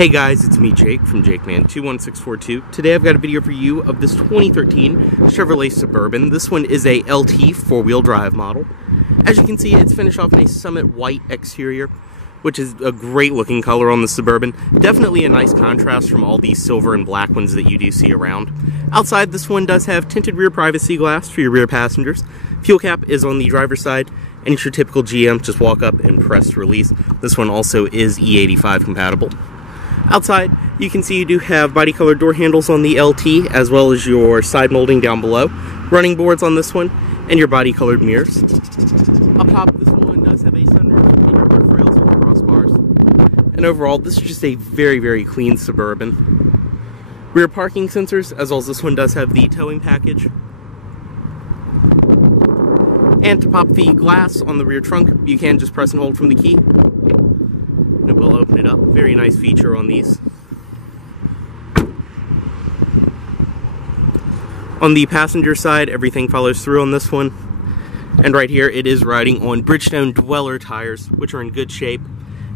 Hey guys, it's me Jake from JakeMan21642. Today I've got a video for you of this 2013 Chevrolet Suburban. This one is a LT four-wheel drive model. As you can see, it's finished off in a Summit white exterior, which is a great looking color on the Suburban. Definitely a nice contrast from all these silver and black ones that you do see around. Outside, this one does have tinted rear privacy glass for your rear passengers. Fuel cap is on the driver's side, and it's your typical GM, just walk up and press to release. This one also is E85 compatible. Outside, you can see you do have body colored door handles on the LT, as well as your side molding down below, running boards on this one, and your body colored mirrors. Up top, this one does have a sunroof and your roof rails with crossbars. And overall, this is just a very clean Suburban. Rear parking sensors, as well as this one does have the towing package. And to pop the glass on the rear trunk, you can just press and hold from the key. It will open it up. Very nice feature on these. On the passenger side, everything follows through on this one. And right here, it is riding on Bridgestone Dweller tires, which are in good shape.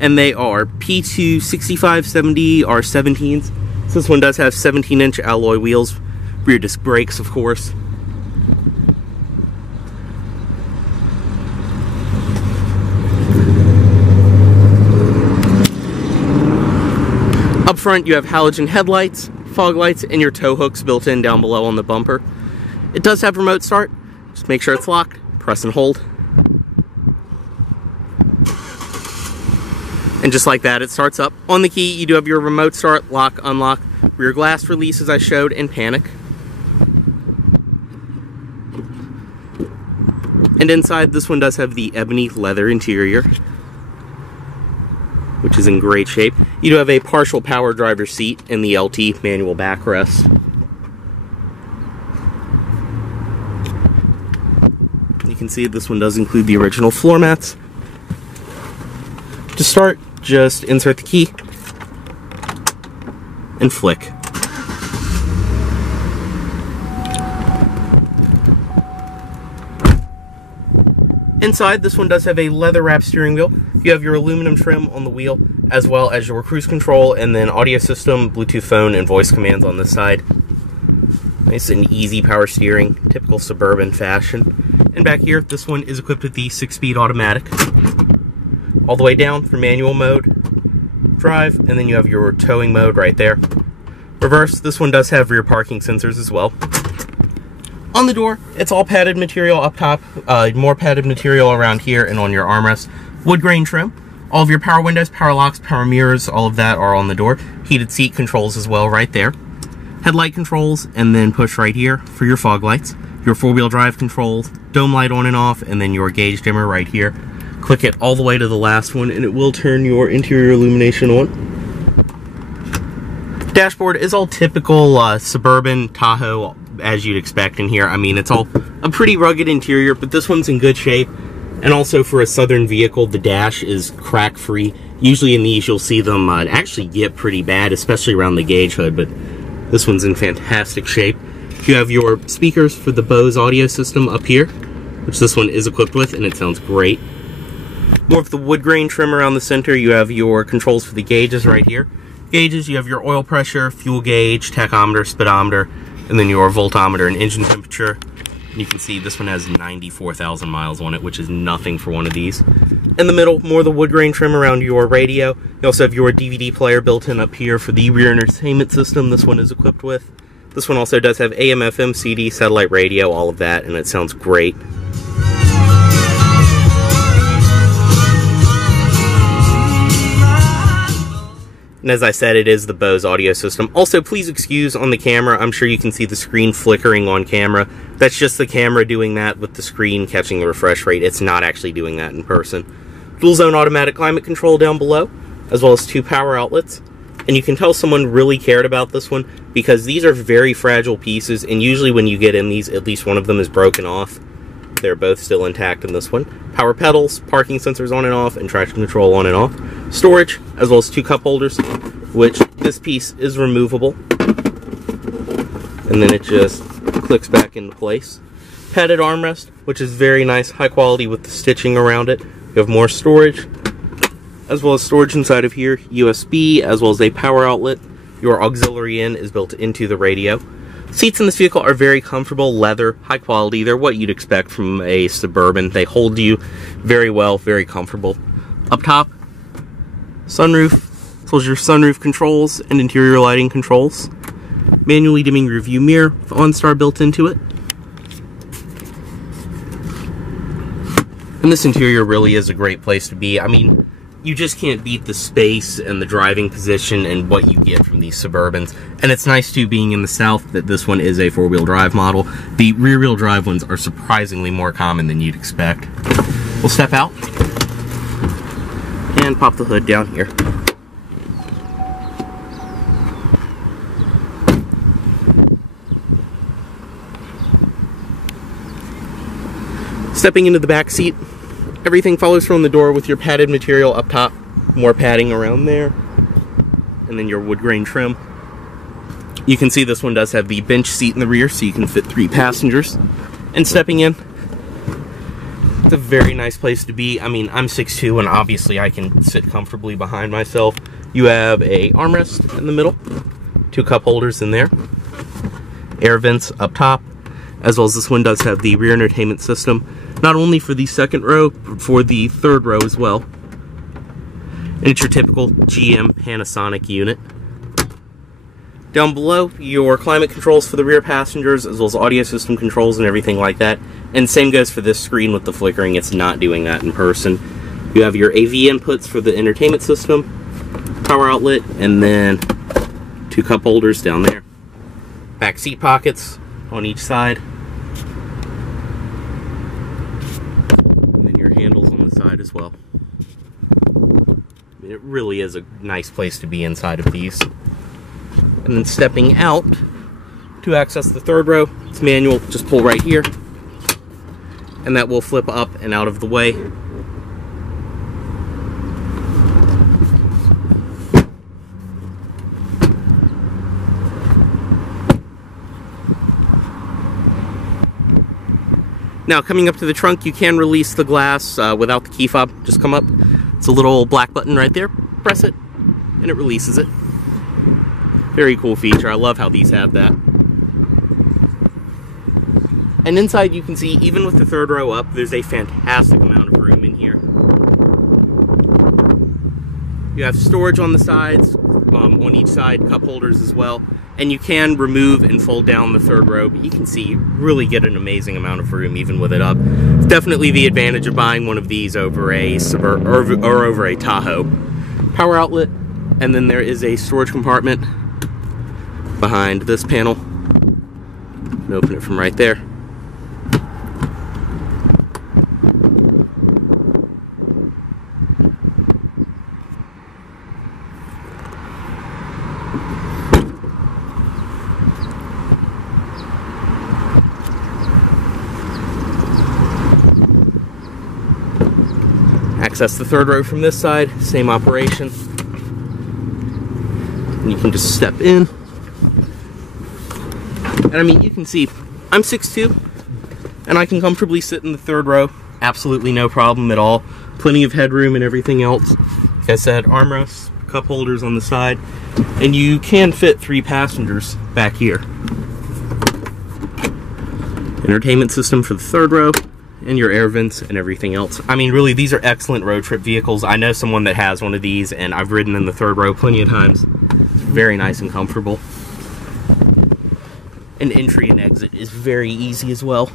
And they are P2 6570 R17s. So this one does have 17-inch alloy wheels, rear disc brakes, of course. Up front, you have halogen headlights, fog lights, and your tow hooks built in down below on the bumper. It does have remote start. Just make sure it's locked, press and hold. And just like that, it starts up. On the key, you do have your remote start, lock, unlock, rear glass release as I showed, and panic. And inside, this one does have the ebony leather interior, which is in great shape. You do have a partial power driver's seat in the LT manual backrest. You can see this one does include the original floor mats. To start, just insert the key and flick. Inside, this one does have a leather-wrapped steering wheel. You have your aluminum trim on the wheel, as well as your cruise control, and then audio system, Bluetooth phone, and voice commands on this side. Nice and easy power steering, typical Suburban fashion. And back here, this one is equipped with the 6-speed automatic. All the way down for manual mode, drive, and then you have your towing mode right there. Reverse, this one does have rear parking sensors as well. On the door, it's all padded material up top, more padded material around here and on your armrest. Wood grain trim. All of your power windows, power locks, power mirrors, all of that are on the door. Heated seat controls as well right there. Headlight controls, and then push right here for your fog lights. Your four-wheel drive controls, dome light on and off, and then your gauge dimmer right here. Click it all the way to the last one, and it will turn your interior illumination on. Dashboard is all typical Suburban Tahoe, as you'd expect in here. I mean, it's all a pretty rugged interior, but this one's in good shape. And also for a Southern vehicle, the dash is crack-free. Usually in these, you'll see them actually get pretty bad, especially around the gauge hood, but this one's in fantastic shape. You have your speakers for the Bose audio system up here, which this one is equipped with, and it sounds great. More of the wood grain trim around the center. You have your controls for the gauges right here. Gauges, you have your oil pressure, fuel gauge, tachometer, speedometer, and then your voltometer and engine temperature. And you can see this one has 94,000 miles on it, which is nothing for one of these. In the middle, more of the wood grain trim around your radio. You also have your DVD player built in up here for the rear entertainment system this one is equipped with. This one also does have AM, FM, CD, satellite radio, all of that, and it sounds great. And as I said, it is the Bose audio system. Also, please excuse on the camera, I'm sure you can see the screen flickering on camera. That's just the camera doing that with the screen catching the refresh rate. It's not actually doing that in person. Dual zone automatic climate control down below, as well as 2 power outlets. And you can tell someone really cared about this one because these are very fragile pieces, and usually when you get in these, at least one of them is broken off. They're both still intact in this one. Power pedals, parking sensors on and off, and traction control on and off. Storage, as well as 2 cup holders, which this piece is removable. And then it just clicks back into place. Padded armrest, which is very nice, high quality with the stitching around it. You have more storage. as well as storage inside of here, USB, as well as a power outlet. Your auxiliary in is built into the radio. Seats in this vehicle are very comfortable, leather, high quality. They're what you'd expect from a Suburban. They hold you very well, very comfortable. Up top, sunroof, as well as your sunroof controls and interior lighting controls. Manually dimming rear view mirror with OnStar built into it. And this interior really is a great place to be. I mean, you just can't beat the space and the driving position and what you get from these Suburbans. And it's nice too, being in the South, that this one is a four-wheel drive model. The rear-wheel drive ones are surprisingly more common than you'd expect. We'll step out and pop the hood down here. Stepping into the back seat, everything follows from the door with your padded material up top, more padding around there, and then your wood grain trim. You can see this one does have the bench seat in the rear, so you can fit 3 passengers. And stepping in, it's a very nice place to be. I mean, I'm 6'2", and obviously I can sit comfortably behind myself. You have a armrest in the middle, 2 cup holders in there, air vents up top, as well as this one does have the rear entertainment system, not only for the second row, but for the third row as well. And it's your typical GM Panasonic unit. Down below, your climate controls for the rear passengers, as well as audio system controls and everything like that. And same goes for this screen with the flickering. It's not doing that in person. You have your AV inputs for the entertainment system, power outlet, and then 2 cup holders down there. Back seat pockets on each side. Handles on the side as well. It really is a nice place to be inside of these. And then stepping out to access the third row, it's manual, just pull right here, and that will flip up and out of the way. Now, coming up to the trunk, you can release the glass without the key fob. Just come up. It's a little black button right there. Press it, and it releases it. Very cool feature. I love how these have that. And inside, you can see, even with the third row up, there's a fantastic amount of room in here. You have storage on the sides, on each side, cup holders as well. And you can remove and fold down the third row, but you can see you really get an amazing amount of room even with it up. It's definitely the advantage of buying one of these over a Suburban or over a Tahoe. Power outlet, and then there is a storage compartment behind this panel. You can open it from right there. Access the third row from this side, same operation. And you can just step in. And I mean, you can see, I'm 6'2", and I can comfortably sit in the third row. Absolutely no problem at all. Plenty of headroom and everything else. Like I said, armrests, cup holders on the side, and you can fit 3 passengers back here. Entertainment system for the third row, and your air vents and everything else. I mean, really, these are excellent road trip vehicles. I know someone that has one of these, and I've ridden in the third row plenty of times. It's very nice and comfortable. And entry and exit is very easy as well.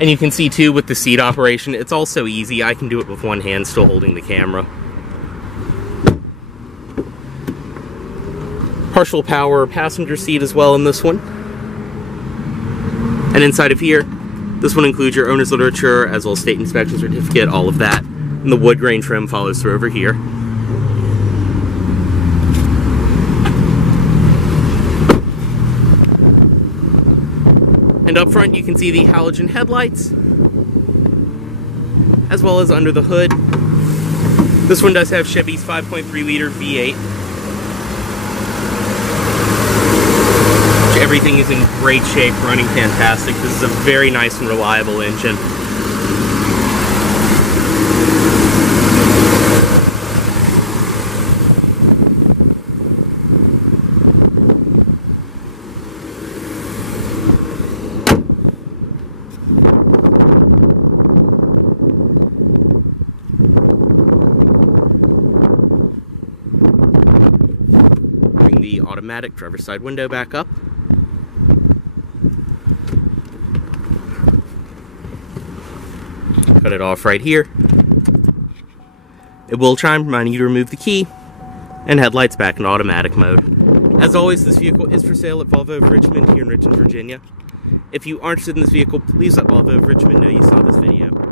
And you can see too, with the seat operation, it's also easy. I can do it with one hand still holding the camera. Partial power passenger seat as well in this one. And inside of here, this one includes your owner's literature as well as state inspection certificate, all of that. And the wood grain trim follows through over here. And up front, you can see the halogen headlights, as well as under the hood. This one does have Chevy's 5.3 liter V8. Everything is in great shape, running fantastic. This is a very nice and reliable engine. Bring the automatic driver's side window back up. Cut it off right here. It will chime, reminding you to remove the key, and headlights back in automatic mode. As always, this vehicle is for sale at Volvo of Richmond here in Richmond, Virginia. If you are interested in this vehicle, please let Volvo of Richmond know you saw this video.